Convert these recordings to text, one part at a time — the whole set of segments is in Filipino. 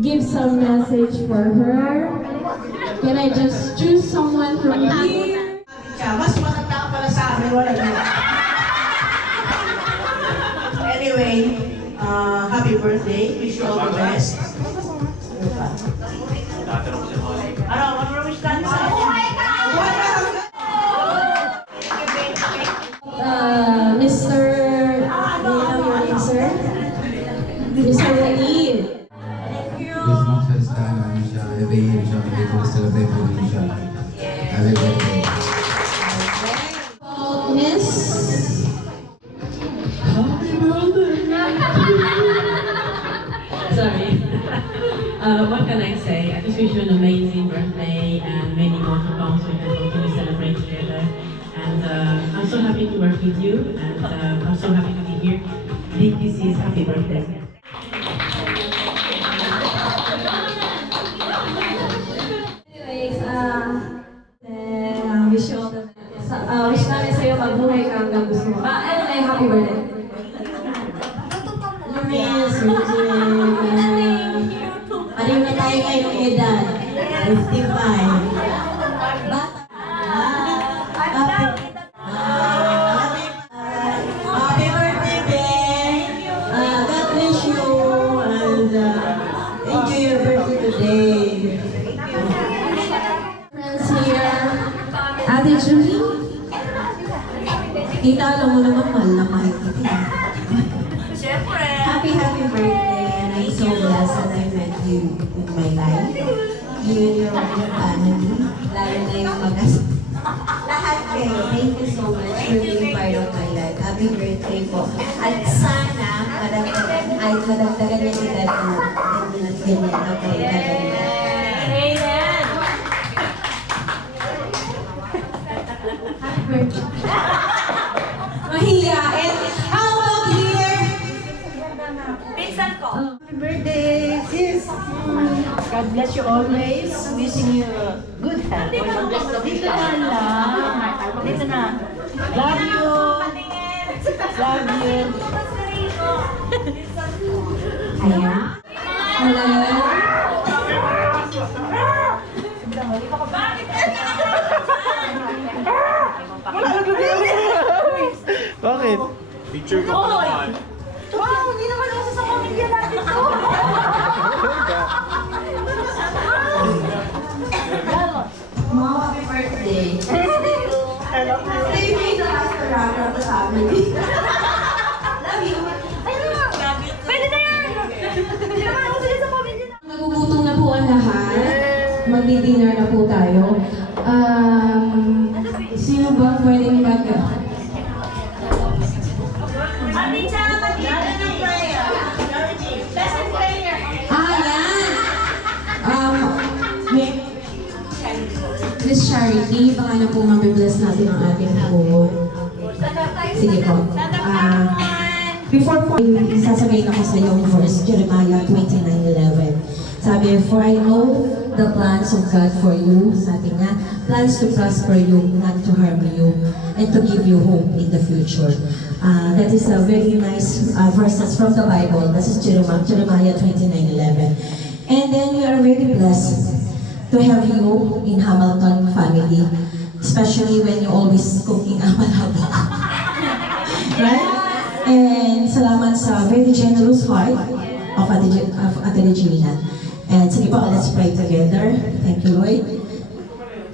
give some message for her. Can I just choose someone from here? Mas matanda pala sa amin, wala na. Anyway, happy birthday. Wish you all the best. Ano wish natin sa akin? Mr. Sir? Mr. Walid. This month has done every year we will celebrate with each other. Happy birthday. Miss? Happy birthday! Sorry. What can I say? I just wish you an amazing birthday and many more to come so we can continue to celebrate together. And I'm so happy to work with you and I'm so happy to be here. Big kisses, happy birthday. Anyways, wish you all the best. Wish namin sa'yo magbuhay ka hanggang gusto mo. Anyway, happy birthday. Miss, pareho na tayo ngayong edad. 55. Bata. Happy birthday, Ben. God bless you and enjoy your birthday today. Friends here, Ate Julie. Tita, alam mo naman, mahal na mahal kita. Siyempre. Happy birthday, and I'm so blessed that I met you in my life. You and your family, lalo na yung lahat kayo. Thank you so much for being part of my life. Happy birthday po. At sana, madagdagan niya yung edad mo. And ganyan ako yung gagawin. Amen. Happy birthday. Mahiyain. How about here? Pinsan ko. Happy birthday, sis! God bless you always. Wishing you good health. Dito na lang. Dito na. Love you. Love you. Ayan. Hello. Bakit? Picture ko pa naman. Wow, hindi naman uso sa pamilya natin to. Mom, happy birthday. Stay with us around the family. Love you. Pwede na yan. Hindi naman uso din sa pamilya natin. Nagugutom na po ang lahat. Magdi-dinner na po tayo. Sino ba pwedeng mag- Miss Charity, baka na po mabibless natin ang ating food. Sige po. Before po, sasabihin ako sa yung verse, Jeremiah 29:11. Sabi, for I know the plans of God for you, sabi nga, plans to prosper you, not to harm you, and to give you hope in the future. That is a very nice verses from the Bible. That is Jeremiah 29:11. And then we are very blessed to have you in Hamilton family, especially when you always cooking amalabok. Right? And salamat sa very generous heart of Ate Regina. And sige po, let's pray together. Thank you, Lord.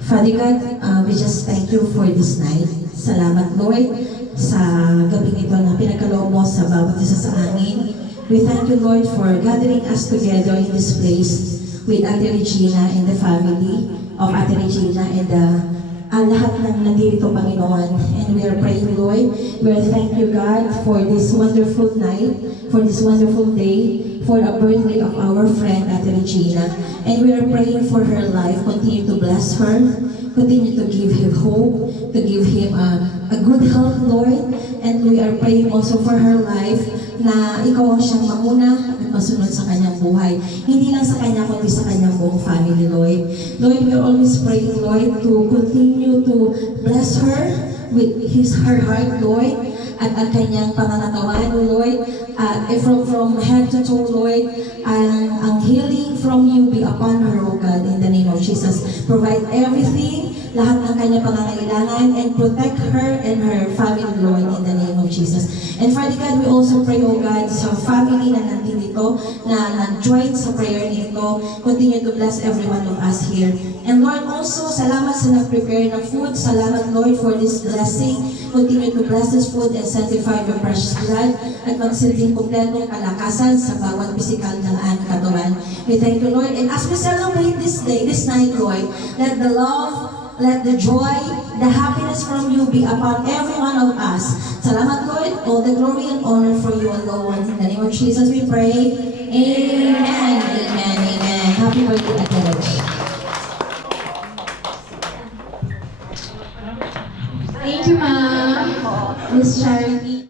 Father God, we just thank you for this night. Salamat, Lord, sa gabing ito na pinagkaloob mo sa bawat isa sa amin. We thank you, Lord, for gathering us together in this place with Ate Regina and the family of Ate Regina and ang lahat ng nandito, Panginoon. And we are praying, Lord, we are thank you, God, for this wonderful night, for this wonderful day, for a birthday of our friend, Ate Regina. And we are praying for her life. Continue to bless her. Continue to give him hope, to give him a good health, Lord. And we are praying also for her life na ikaw ang siyang mamuna at masunod sa kanyang buhay. Hindi lang sa kanya, kundi sa kanyang buong family, Lord. Lord, we are always praying, Lord, to continue to bless her with her heart, Lord, at ang kanyang pangangatawan, Lord, from head to toe, Lord, ang healing from you be upon her, O God, in the name of Jesus. Provide everything, lahat ng kanya pangangailangan, and protect her and her family, Lord, in the name of Jesus. And Father God, we also pray, O God, sa family na nandito, na nag-join sa prayer nito. Continue to bless every one of us here. And Lord, also, salamat sa nag-prepare ng food. Salamat, Lord, for this blessing. Continue to bless this food and sanctify your precious blood at magsilbing kompletong kalakasan sa bawat pisikal ng aming katawan. We thank you, Lord. And as we celebrate this day, this night, Lord, let the love, let the joy, the happiness from you be upon every one of us. Salamat, Lord. All the glory and honor for you alone. In the name of Jesus we pray. Amen. Amen. Amen. Happy birthday, Ate Reg. Thank you, ma'am. Miss Charity.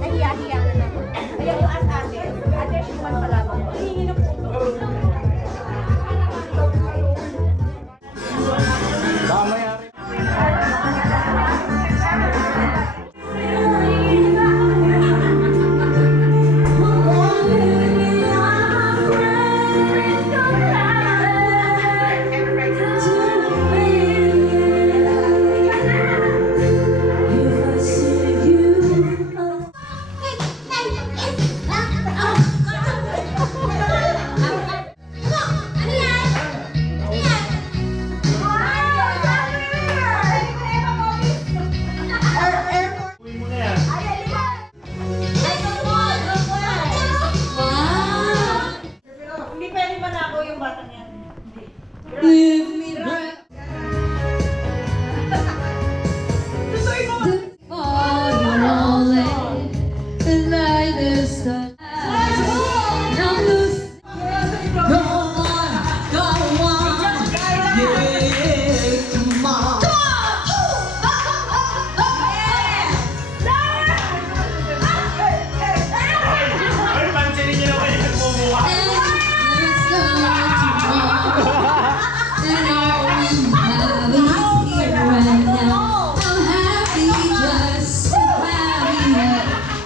Nahiya-hiya na naman. Kaya yung ate, sinuman pala ako. Hihingi na po. Uwi mo na yan. Hindi pwede ba na ako yung bata niya? Give me right. Ay, pansinin niyo naman yung nagmumuha.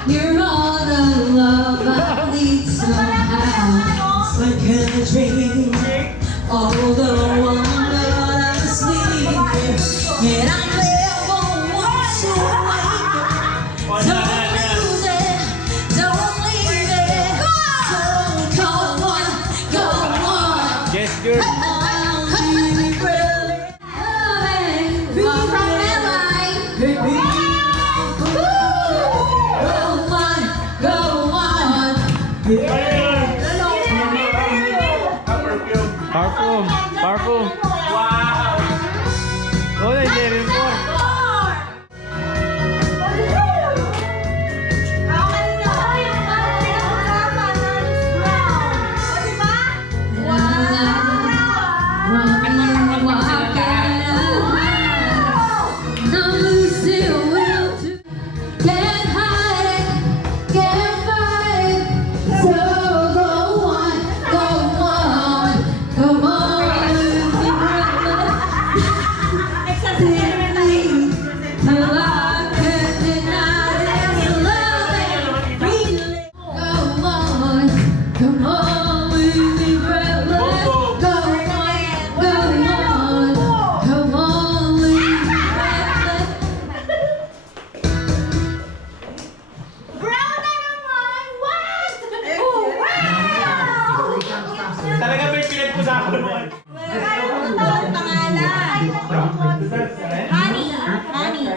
You're all the love I need somehow. It's like a dream. All the wonder I sleep. And I never want to wake. Don't lose it. Don't leave it. So come on, go on. Gesture. Parfum. Parfum. Wow. Oh, Nigerian po. Talaga may pinag-usapan mo.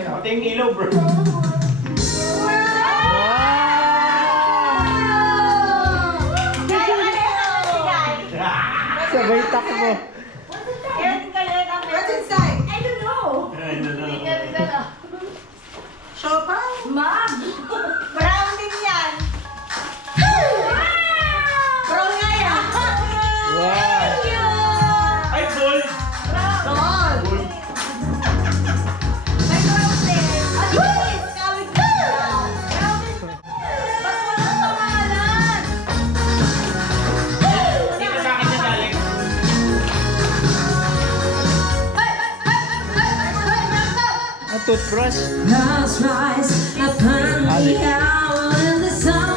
Pati yung ilaw, bro. Sabay takbo. What's inside? I don't know. Ay, no. Sopa? Mom! Brown din yan! Brown nga yan! Wow. Thank you! Ay, gold. Brown! Gold. May brown din! At least, kawig na yan! Brown din! Ba't walang pangalan? Dito sa akin na galing. Clouds rise upon the hour in the sun.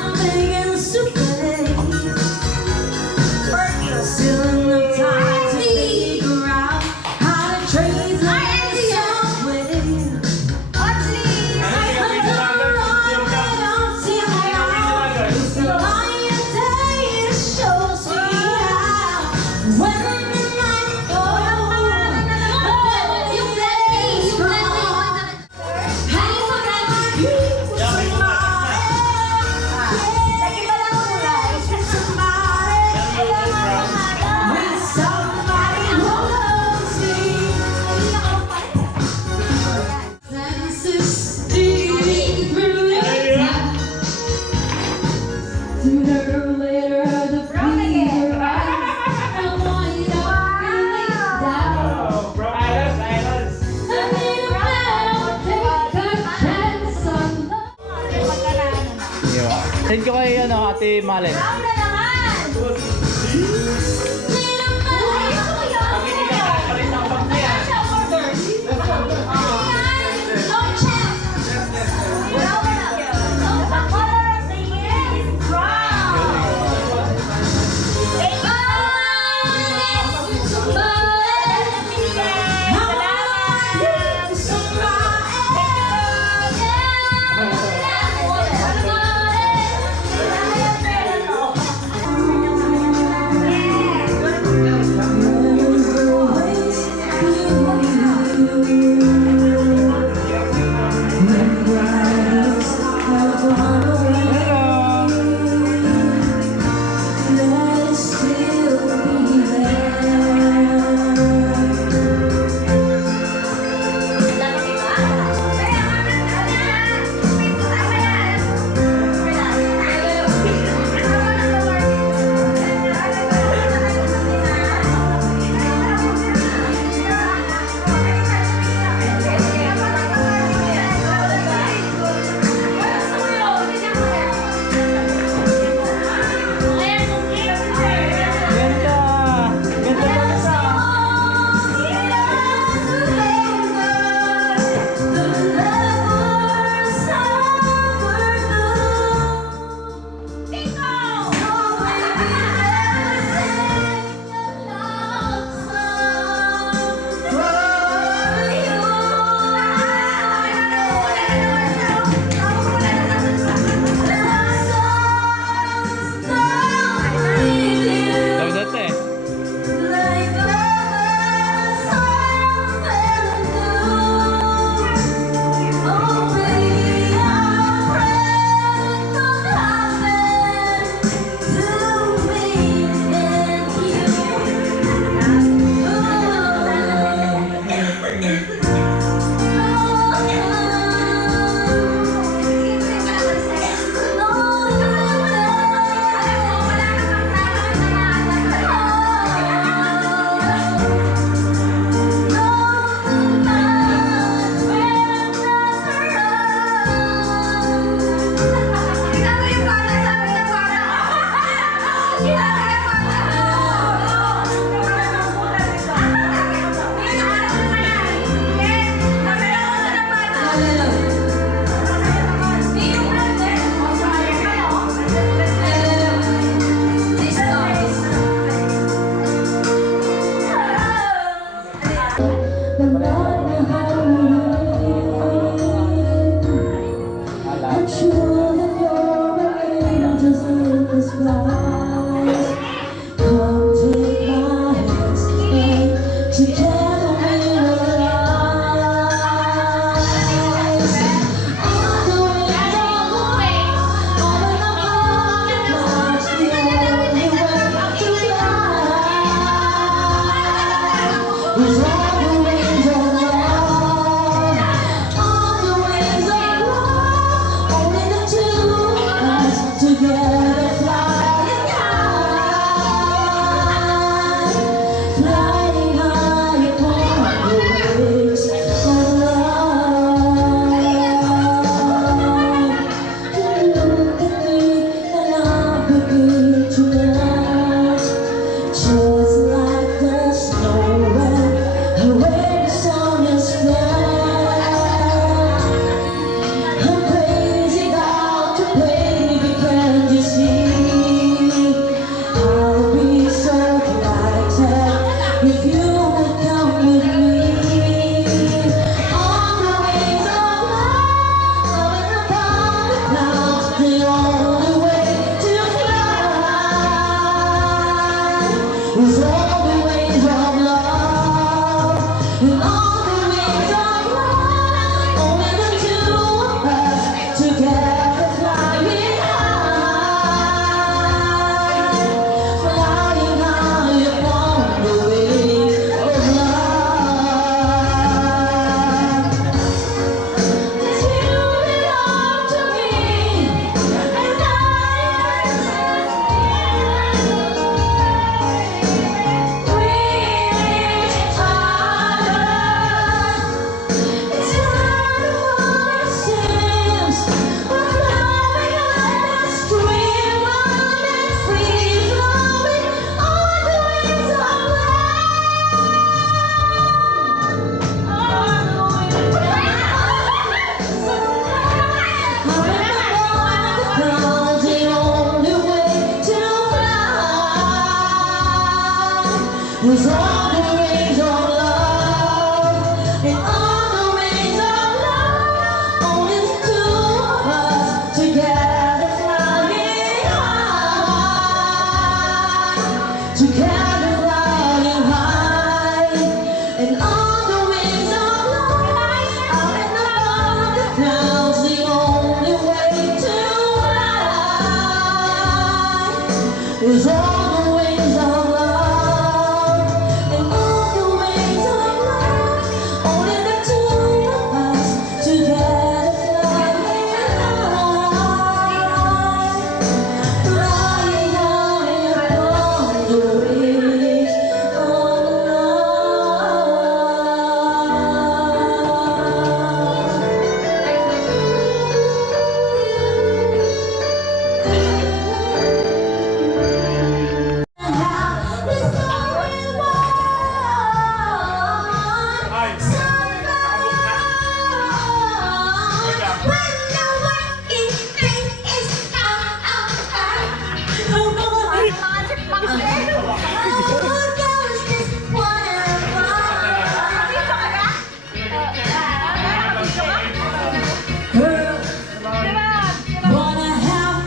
Sooner or later, the fever rises. I want you to really down. Bro, islands. I need a man, take a chance on love. Send ko kay Ate Malen. Round na naman! Need a man! Palit ang bag niya. No chance! Round na. The color of the year is brown! Thank you! It's you belong to me. There's all the ways of love, and all the ways of love. Only the two of us together flying high, together flying high, and all the ways of love. Out and above the clouds, the only way to fly is all the ways of love, and all the ways of love. Only the two of us together flying high, flying high above the waves of Ay, nakabuk na. Wanna have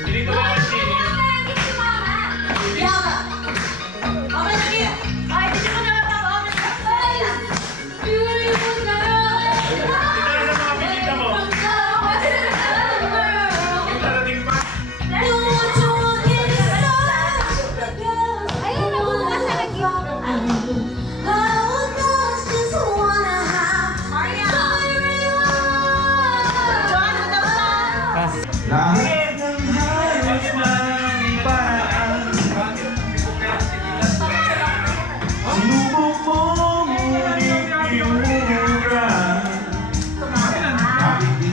Hindi ko ba sini? Ito na sa mga bisita mo. Darating pa. Lahat ng hayop may paraan. Sinubok mo ngunit iumura. Bakit di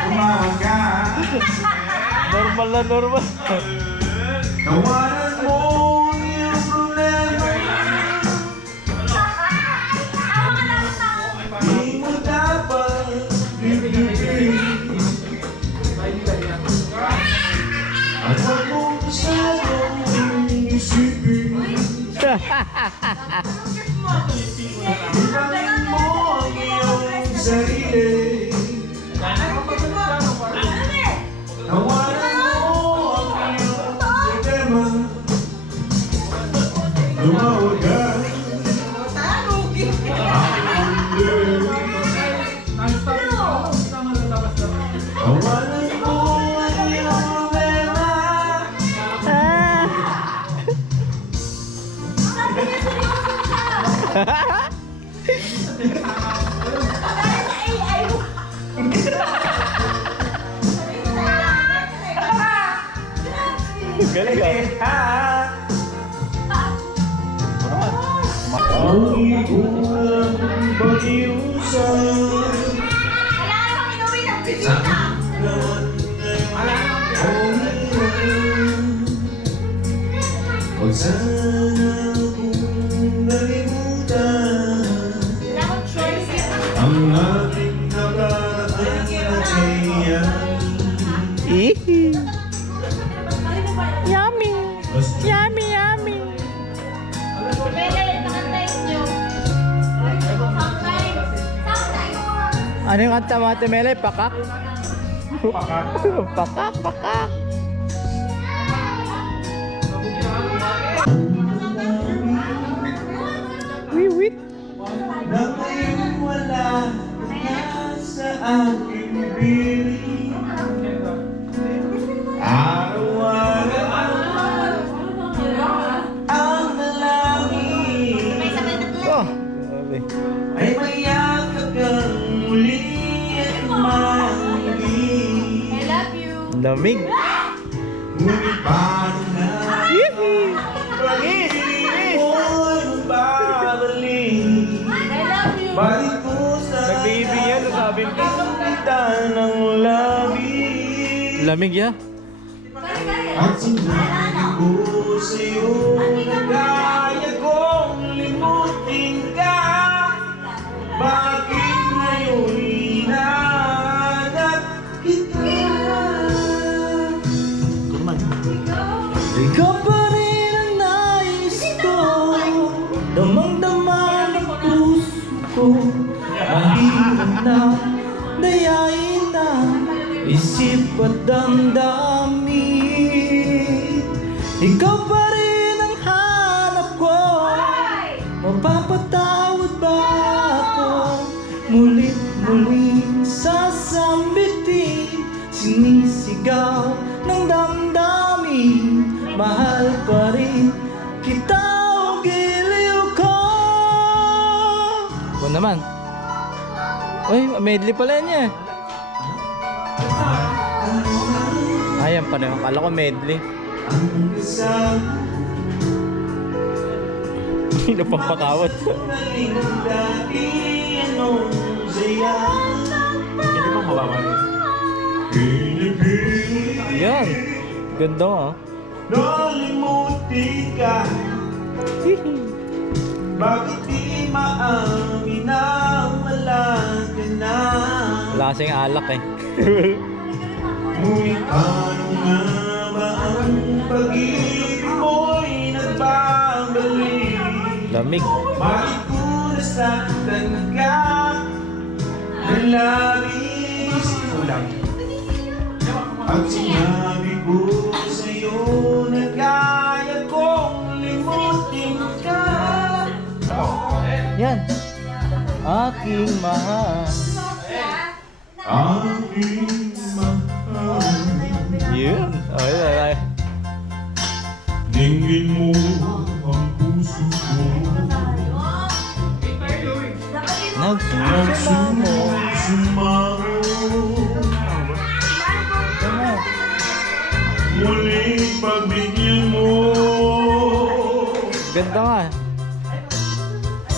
tumawag ka? Normal na normal. Tawanan mo yung problema. Di mo dapat bibigay. At huwag mong masyadong isipin. Ibangin mo ang iyong sarili. Tawanan mo ang iyong problema. Lumawag ka. Tawanan mo ang iyong problema. Galing ah. Ang ikulang pag-iusap. Huwag sana kong nalimutan ang ating nakaraan na kayang Yummy. Yummy, yummy. Ano yung kanta mo, Ate Mele? Pakak? Pakak. Pakak, pakak. Wiwit. na ngayon wala na sa aking piling. Araw-araw ang dalangin Oh. Grabe. ay mayakap kang muli at maangkin. Lamig. Ngunit paano na Yippee. pag-ibig mo'y babalik? Balik ko sa Nagbibigyan, sabi ko. kapitan ng labi. Lamig ya. At sinabi ko sa'yo na kaya kong limutin ka. na dayain na isip at damdamin. Ikaw pa rin ang hanap ko. Mapapatawad ba ako? Mulit muling sasambitin, sinisigaw ng damdamin. Mahal pa rin kita o giliw ko. Ito naman. Uy, medley pala niya. Ayan pa rin. Akala ko medley. Hindi pang patawad. Hindi mo mababali. Yan. Ganda ah. Nalimutin ka. Bakit di maamin na wala ka na? Wala kasing alak eh. Ngunit ano nga ba ang pag-ibig mo'y nagbabalik? Lamig. Bakit ko nasaktan ka ng labis? Ulang. At sinabi ko sa'yo na kaya kong limutin ka. Yan. Aking mahal. Aking mahal. Yun. Ay, ay, ay. Dinggin mo ang puso ko. Nagsusumamo. Sumaro. Muling pagbigyan mo. Ganda nga.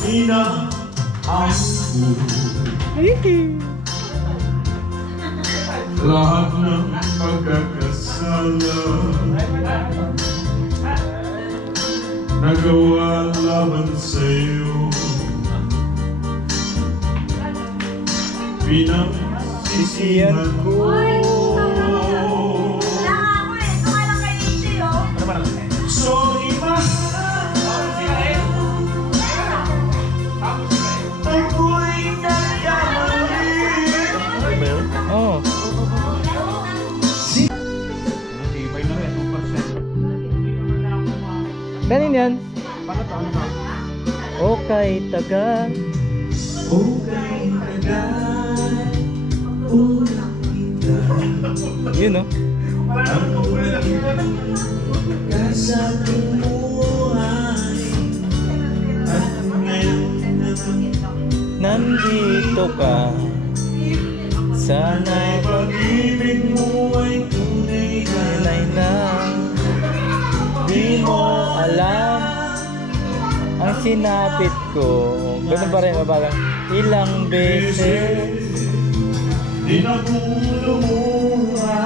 Inaangko lahat ng pagkakasala nagawa laban sa'yo. Pinagsisihan ko. So ako'y nagkamali. Oh. Kanin yan? Okay, taga. Okay, tagal. Yun oh. Sa buhay at ngayon Nandito ka. Sana'y pag-ibig mo ay tunay na di mo alam ang sinapit ko. Ganun pa rin, mabagang ilang beses. di na bulumuha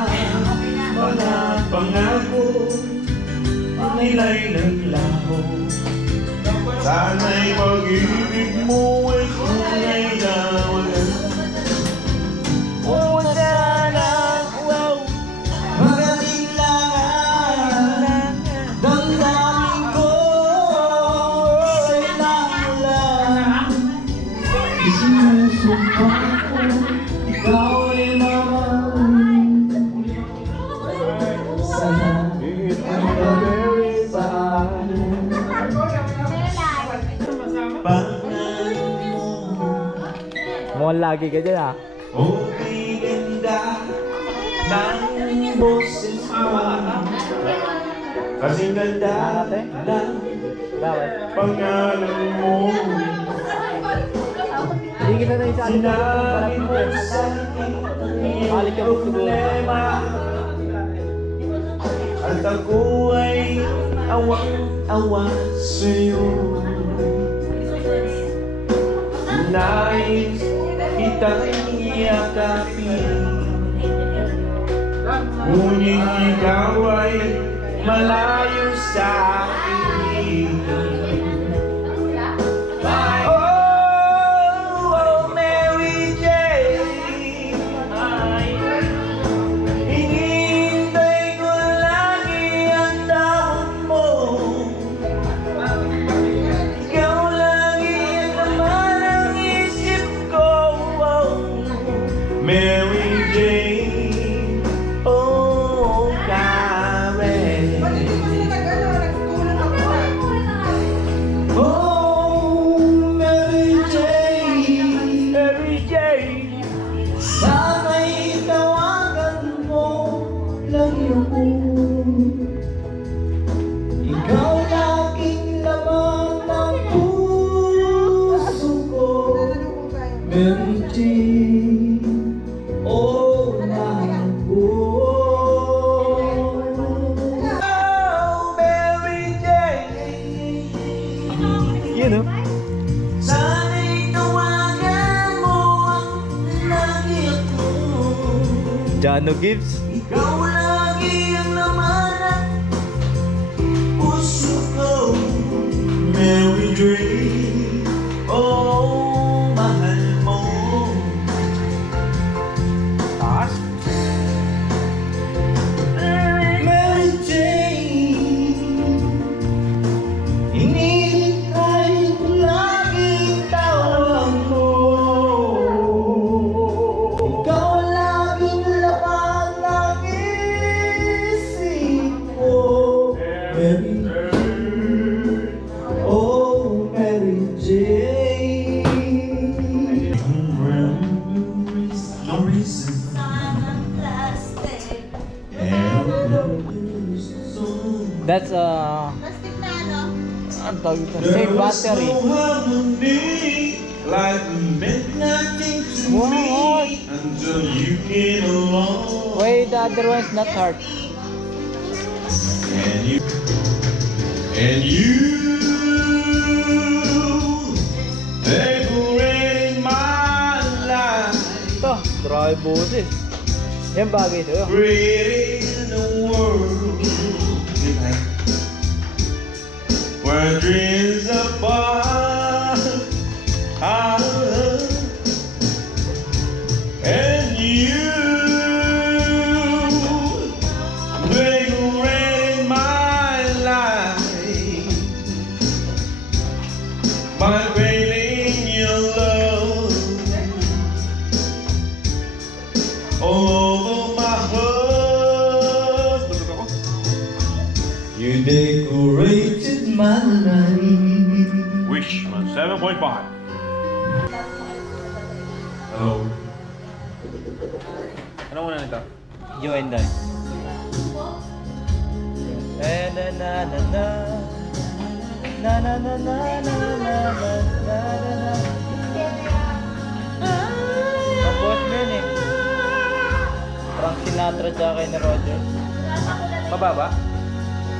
mga pangako nila'y naglaho. Sana'y pag-ibig mo ay tunay na walang Oh, sana, wow, magaling lang damdamin ko sa'yo lang. Isinusumpa ko, ikaw ay mamahalin. Sana, ang gagawin sa akin. Mukhang lagi ka dyan ah. okay ganda ng boses mo. Kasing ganda ng Bakit? pangalan mo. Hindi kita na isa Sinabi mo sa Balik ka rin siguro. problema at ako ay awang-awa sa'yo. Nais kitang yakapin, ngunit ikaw ay malayo sa akin. Oh, Mary Jane, hinihintay ko lagi ang tawag mo. Ikaw lagi ang laman ng isip ko. Yun, no? Sana'y tawagan mo lagi ako. Jano Gibbs. Ikaw lagi ang laman ng puso ko. Mary Jane, oh, mahal mo. Taas. Mary Jane, inilit ay laging tawag mo. Ikaw laging laman ng isip ko. Mary Jane, oh Mary Jane. No reason. That's Plastic na, no? ang tawag ito? Save battery. Like meant nothing to What? me until you came along. Why the other one's not hard? And you decorate my life. Ito, dry boses. Yan bagay sa'yo. Creating a world where dreams apart. And you decorate my life by creating your love all over my heart. You decorated my life. Wish man, 7.5. Oh. Ano muna nito? You and I. Eh, na na na na. Na na na na na na na na na. Tapos mo yun eh. Frank Sinatra tsaka kay na Roger. Mababa?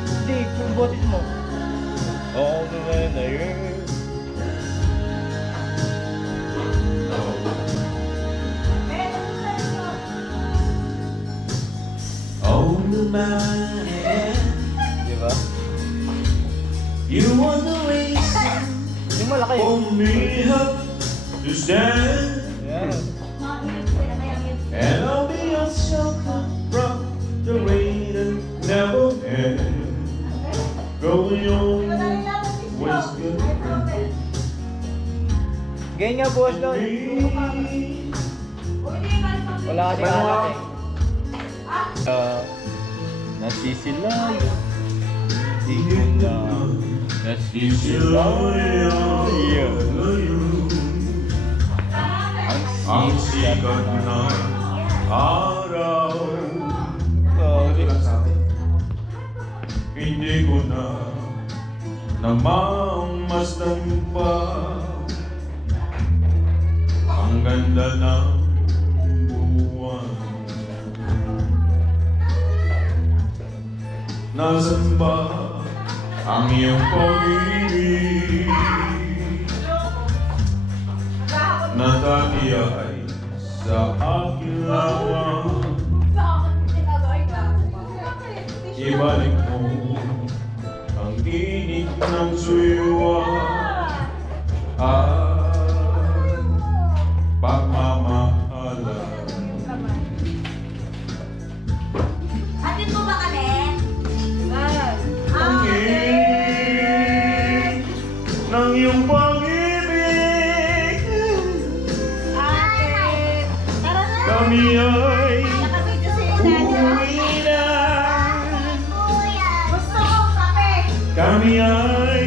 Hindi, kung botis mo. All the way there. Oh man, Di ba? you want the reason Yung malaki. for me to stand, Yan. and I'll be your shelter from the rain that never ends. Going on with good Ganyan nga boss doon. Wala kasi anak eh. Nasisilayo. Di ko na nasisilayo. Ang sikat na araw. Sorry. Hindi ko na namamasdan pa ang ganda ng buwan. Nasaan ba ang iyong pag-ibig na dati ay sa akin lamang? Ibalik mo ang tinig ng suyo at pagmamahalan. Atin mo ba kami? Ang hingin ng iyong pag-ibig, Tara na! kami ay Nakabidyo si Dada. uuwi na. Gusto ko kape! Kami ay